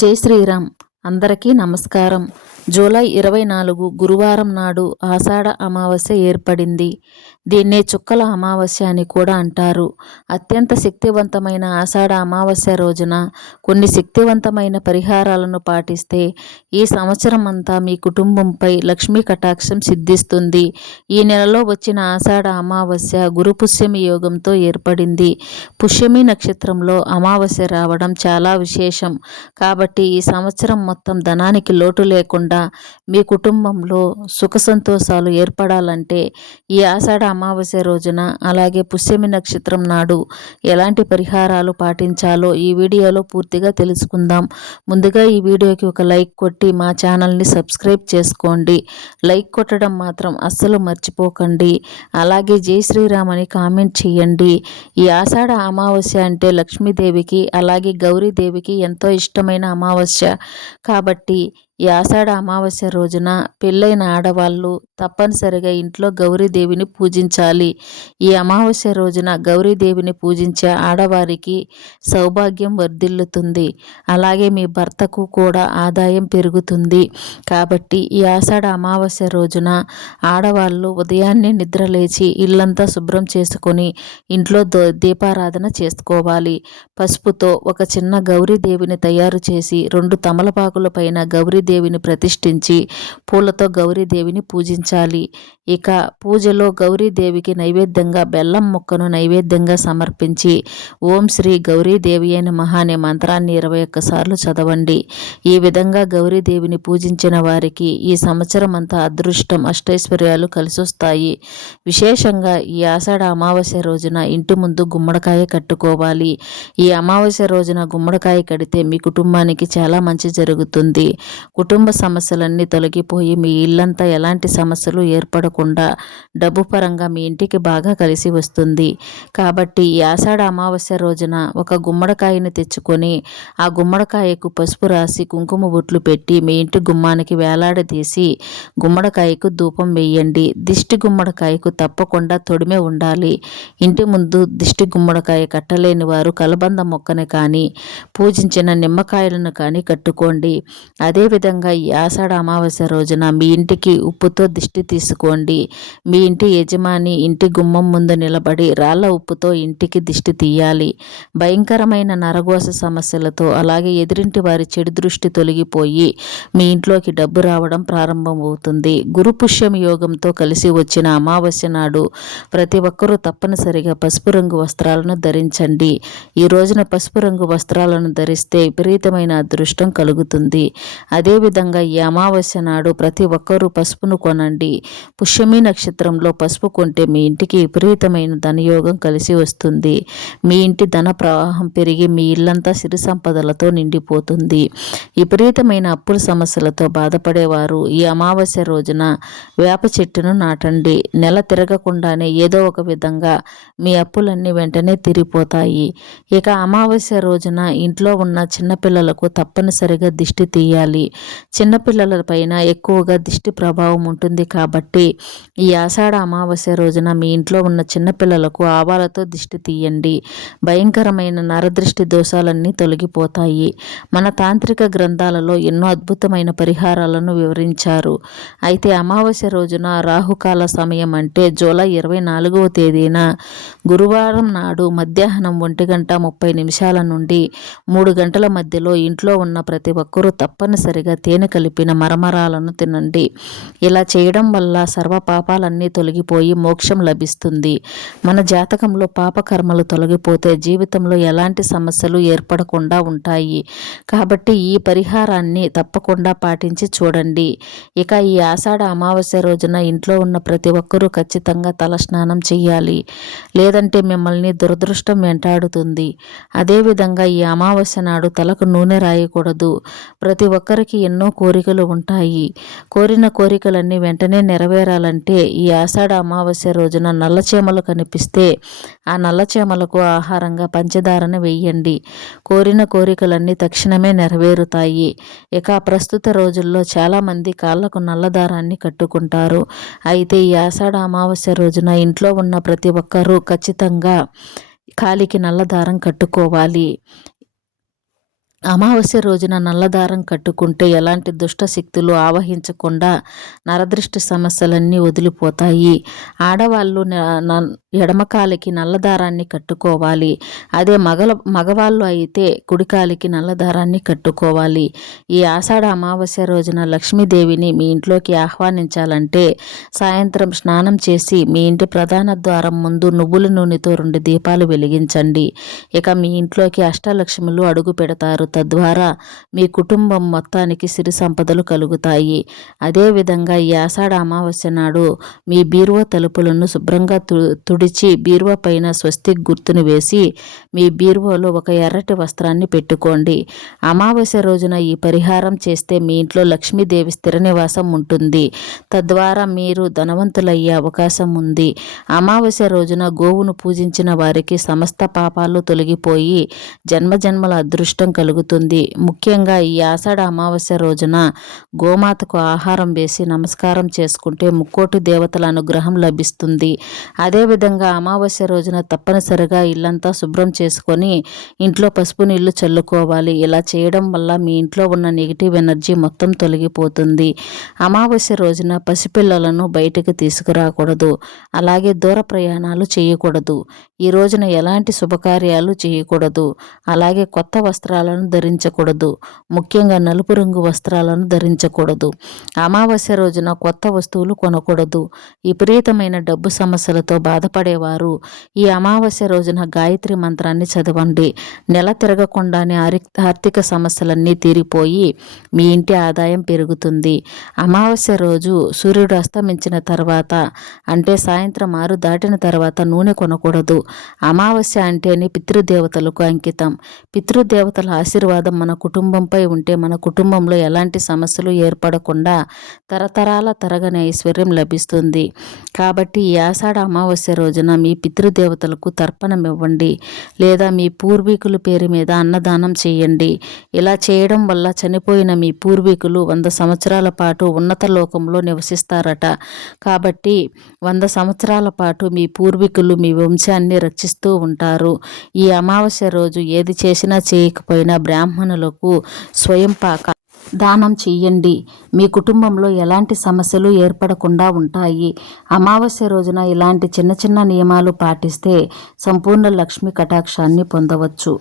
జై శ్రీరామ్. అందరికీ నమస్కారం. జూలై 24 గురువారం నాడు ఆషాఢ అమావాస్య ఏర్పడింది. దీన్నే చుక్కల అమావాస్య అని కూడా అంటారు. అత్యంత శక్తివంతమైన ఆషాఢ అమావాస్య రోజున కొన్ని శక్తివంతమైన పరిహారాలను పాటిస్తే ఈ సంవత్సరం అంతా మీ కుటుంబంపై లక్ష్మీ కటాక్షం సిద్ధిస్తుంది. ఈ నెలలో వచ్చిన ఆషాఢ అమావాస్య గురు పుష్యమి యోగంతో ఏర్పడింది. పుష్యమి నక్షత్రంలో అమావాస్య రావడం చాలా విశేషం. కాబట్టి ఈ సంవత్సరం మొత్తం ధనానికి లోటు లేకుండా మీ కుటుంబంలో సుఖ సంతోషాలు ఏర్పడాలంటే ఈ ఆషాఢ అమావాస్య రోజున అలాగే పుష్యమి నక్షత్రం నాడు ఎలాంటి పరిహారాలు పాటించాలో ఈ వీడియోలో పూర్తిగా తెలుసుకుందాం. ముందుగా ఈ వీడియోకి ఒక లైక్ కొట్టి మా ఛానల్ని సబ్స్క్రైబ్ చేసుకోండి. లైక్ కొట్టడం మాత్రం అస్సలు మర్చిపోకండి. అలాగే జై శ్రీరామ్ అని కామెంట్ చేయండి. ఈ ఆషాఢ అమావాస్య అంటే లక్ష్మీదేవికి అలాగే గౌరీదేవికి ఎంతో ఇష్టమైన అమావాస్య. కాబట్టి ఈ ఆషాఢ అమావాస్య రోజున పెళ్ళైన ఆడవాళ్ళు తప్పనిసరిగా ఇంట్లో గౌరీదేవిని పూజించాలి. ఈ అమావాస్య రోజున గౌరీదేవిని పూజించే ఆడవారికి సౌభాగ్యం వర్ధిల్లుతుంది. అలాగే మీ భర్తకు కూడా ఆదాయం పెరుగుతుంది. కాబట్టి ఈ ఆషాఢ అమావాస్య రోజున ఆడవాళ్ళు ఉదయాన్నే నిద్రలేచి ఇల్లంతా శుభ్రం చేసుకొని ఇంట్లో దీపారాధన చేసుకోవాలి. పసుపుతో ఒక చిన్న గౌరీదేవిని తయారు చేసి 2 తమలపాకుల పైన గౌరీదేవిని ప్రతిష్ఠించి పూలతో గౌరీదేవిని పూజించాలి. ఇక పూజలో గౌరీదేవికి నైవేద్యంగా బెల్లం ముక్కను నైవేద్యంగా సమర్పించి ఓం శ్రీ గౌరీదేవి అయిన అనే మంత్రాన్ని 21 సార్లు చదవండి. ఈ విధంగా గౌరీదేవిని పూజించిన వారికి ఈ సంవత్సరం అంతా అదృష్టం అష్టైశ్వర్యాలు కలిసొస్తాయి. విశేషంగా ఈ ఆషాఢ అమావాస్య రోజున ఇంటి ముందు గుమ్మడికాయ కట్టుకోవాలి. ఈ అమావాస్య రోజున గుమ్మడికాయ కడితే మీ కుటుంబానికి చాలా మంచి జరుగుతుంది. కుటుంబ సమస్యలన్నీ తొలగిపోయి మీ ఇల్లంతా ఎలాంటి సమస్యలు ఏర్పడకుండా డబ్బు పరంగా మీ ఇంటికి బాగా కలిసి వస్తుంది. కాబట్టి ఈ ఆషాఢ అమావాస్య రోజున ఒక గుమ్మడికాయని తెచ్చుకొని ఆ గుమ్మడికాయకు పసుపు రాసి కుంకుమ బొట్లు పెట్టి మీ ఇంటి గుమ్మానికి వేలాడదీసి గుమ్మడికాయకు ధూపం వేయండి. దిష్టి గుమ్మడికాయకు తప్పకుండా తొడిమే ఉండాలి. ఇంటి ముందు దిష్టి గుమ్మడికాయ కట్టలేని వారు కలబంద మొక్కని కానీ పూజించిన నిమ్మకాయలను కానీ కట్టుకోండి. అదేవిధంగా ఈ ఆషాఢ అమావాస్య రోజున మీ ఇంటికి ఉప్పుతో దిష్టి తీసుకోండి. మీ ఇంటి యజమాని ఇంటి గుమ్మం ముందు నిలబడి రాళ్ల ఉప్పుతో ఇంటికి దిష్టి తీయాలి. భయంకరమైన నరఘోష సమస్యలతో అలాగే ఎదురింటి వారి చెడు దృష్టి తొలగిపోయి మీ ఇంట్లోకి డబ్బు రావడం ప్రారంభమవుతుంది. గురు పుష్యమి యోగంతో కలిసి వచ్చిన అమావాస్య నాడు ప్రతి ఒక్కరూ తప్పనిసరిగా పసుపు రంగు వస్త్రాలను ధరించండి. ఈ రోజున పసుపు రంగు వస్త్రాలను ధరిస్తే విపరీతమైన అదృష్టం కలుగుతుంది. అదేవిధంగా ఈ అమావాస్య నాడు ప్రతి ఒక్కరూ పసుపును కొనండి. పుష్యమి నక్షత్రంలో పసుపు కొంటే మీ ఇంటికి విపరీతమైన ధనయోగం కలిసి వస్తుంది. మీ ఇంటి ధన ప్రవాహం పెరిగి మీ ఇల్లంతా సిరి సంపదలతో నిండిపోతుంది. విపరీతమైన అప్పుల సమస్యలతో బాధపడేవారు ఈ అమావాస్య రోజున వేప చెట్టును నాటండి. నెల తిరగకుండానే ఏదో ఒక విధంగా మీ అప్పులన్నీ వెంటనే తీరిపోతాయి. ఇక అమావాస్య రోజున ఇంట్లో ఉన్న చిన్నపిల్లలకు తప్పనిసరిగా దిష్టి తీయాలి. చిన్నపిల్లల పైన ఎక్కువగా దిష్టి ప్రభావం ఉంటుంది. కాబట్టి ఈ ఆషాఢ అమావాస్య రోజున మీ ఇంట్లో ఉన్న చిన్నపిల్లలకు ఆవాలతో దిష్టి తీయండి. భయంకరమైన నరదృష్టి దోషాలన్నీ తొలగిపోతాయి. మన తాంత్రిక గ్రంథాలలో ఎన్నో అద్భుతమైన పరిహారాలను వివరించారు. అయితే అమావాస్య రోజున రాహుకాల సమయం అంటే జూలై 24వ తేదీన గురువారం నాడు మధ్యాహ్నం 1:30 నుండి 3 గంటల మధ్యలో ఇంట్లో ఉన్న ప్రతి ఒక్కరూ తప్పనిసరిగా తేనె కలిపిన మరమరాలను తినండి. ఇలా చేయడం వల్ల సర్వ పాపాలన్నీ తొలగిపోయి మోక్షం లభిస్తుంది. మన జాతకంలో పాపకర్మలు తొలగిపోతే జీవితంలో ఎలాంటి సమస్యలు ఏర్పడకుండా ఉంటాయి. కాబట్టి ఈ పరిహారాన్ని తప్పకుండా పాటించి చూడండి. ఇక ఈ ఆషాఢ అమావాస్య రోజున ఇంట్లో ఉన్న ప్రతి ఒక్కరూ ఖచ్చితంగా తలస్నానం చేయాలి. లేదంటే మిమ్మల్ని దురదృష్టం వెంటాడుతుంది. అదేవిధంగా ఈ అమావాస్య నాడు తలకు నూనె రాయకూడదు. ప్రతి ఒక్కరికి ఎన్నో కోరికలు ఉంటాయి. కోరిన కోరికలన్నీ వెంటనే నెరవేరాలంటే ఈ ఆషాఢ అమావాస్య రోజున నల్లచీమలు కనిపిస్తే ఆ నల్లచీమలకు ఆహారంగా పంచదారను వేయండి. కోరిన కోరికలన్నీ తక్షణమే నెరవేరుతాయి. ఇక ప్రస్తుత రోజుల్లో చాలామంది కాళ్లకు నల్లదారాన్ని కట్టుకుంటారు. అయితే ఈ ఆషాఢ అమావాస్య రోజున ఇంట్లో ఉన్న ప్రతి ఒక్కరూ ఖచ్చితంగా కాలికి నల్లదారం కట్టుకోవాలి. అమావాస్య రోజున నల్లదారం కట్టుకుంటే ఎలాంటి దుష్ట శక్తులు ఆవహించకుండా నరదృష్టి సమస్యలన్నీ వదిలిపోతాయి. ఆడవాళ్ళు ఎడమకాలికి నల్లదారాన్ని కట్టుకోవాలి. అదే మగవాళ్ళు అయితే కుడికాలికి నల్లదారాన్ని కట్టుకోవాలి. ఈ ఆషాఢ అమావాస్య రోజున లక్ష్మీదేవిని మీ ఇంట్లోకి ఆహ్వానించాలంటే సాయంత్రం స్నానం చేసి మీ ఇంటి ప్రధాన ద్వారం ముందు నువ్వుల నూనెతో 2 దీపాలు వెలిగించండి. ఇక మీ ఇంట్లోకి అష్టలక్ష్ములు అడుగు పెడతారు. తద్వారా మీ కుటుంబం మొత్తానికి సిరి సంపదలు కలుగుతాయి. అదేవిధంగా ఈ ఆషాఢ అమావాస్య నాడు మీ బీరువా తలుపులను శుభ్రంగా తుడిచి బీరువా పైన స్వస్తిక్ గుర్తును వేసి మీ బీరువాలో ఒక ఎర్రటి వస్త్రాన్ని పెట్టుకోండి. అమావాస్య రోజున ఈ పరిహారం చేస్తే మీ ఇంట్లో లక్ష్మీదేవి స్థిర నివాసం ఉంటుంది. తద్వారా మీరు ధనవంతులయ్యే అవకాశం ఉంది. అమావాస్య రోజున గోవును పూజించిన వారికి సమస్త పాపాలు తొలగిపోయి జన్మజన్మల అదృష్టం కలుగుతుంది. ముఖ్యంగా ఈ ఆషాఢ అమావాస్య రోజున గోమాతకు ఆహారం వేసి నమస్కారం చేసుకుంటే ముక్కోటి దేవతల అనుగ్రహం లభిస్తుంది. అదేవిధంగా అమావాస్య రోజున తప్పనిసరిగా ఇల్లంతా శుభ్రం చేసుకొని ఇంట్లో పసుపు నీళ్లు చల్లుకోవాలి. ఇలా చేయడం వల్ల మీ ఇంట్లో ఉన్న నెగిటివ్ ఎనర్జీ మొత్తం తొలగిపోతుంది. అమావాస్య రోజున పసిపిల్లలను బయటకు తీసుకురాకూడదు. అలాగే దూర ప్రయాణాలు చేయకూడదు. ఈ రోజున ఎలాంటి శుభకార్యాలు చేయకూడదు. అలాగే కొత్త వస్త్రాలను ధరించకూడదు. ముఖ్యంగా నలుపు రంగు వస్త్రాలను ధరించకూడదు. అమావాస్య రోజున కొత్త వస్తువులు కొనకూడదు. విపరీతమైన డబ్బు సమస్యలతో బాధపడేవారు ఈ అమావాస్య రోజున గాయత్రి మంత్రాన్ని చదవండి. నెల తిరగకుండానే ఆర్థిక సమస్యలన్నీ తీరిపోయి మీ ఇంటి ఆదాయం పెరుగుతుంది. అమావాస్య రోజు సూర్యుడు అస్తమించిన తర్వాత అంటే సాయంత్రం 6 దాటిన తర్వాత నూనె కొనకూడదు. అమావాస్య అంటేనే పితృదేవతలకు అంకితం. పితృదేవతల ఆశీర్వాదం మన కుటుంబంపై ఉంటే మన కుటుంబంలో ఎలాంటి సమస్యలు ఏర్పడకుండా తరతరాల తరగని ఐశ్వర్యం లభిస్తుంది. కాబట్టి ఈ ఆషాఢ అమావాస్య రోజున మీ పితృదేవతలకు తర్పణం ఇవ్వండి లేదా మీ పూర్వీకుల పేరు మీద అన్నదానం చేయండి. ఇలా చేయడం వల్ల చనిపోయిన మీ పూర్వీకులు 100 సంవత్సరాల పాటు ఉన్నత లోకంలో నివసిస్తారట. కాబట్టి 100 సంవత్సరాల పాటు మీ పూర్వీకులు మీ వంశాన్ని రక్షిస్తూ ఉంటారు. ఈ అమావాస్య రోజు ఏది చేసినా చేయకపోయినా బ్రాహ్మణులకు స్వయం పాక దానం చెయ్యండి. మీ కుటుంబంలో ఎలాంటి సమస్యలు ఏర్పడకుండా ఉంటాయి. అమావాస్య రోజున ఇలాంటి చిన్న చిన్న నియమాలు పాటిస్తే సంపూర్ణ లక్ష్మీ కటాక్షాన్ని పొందవచ్చు.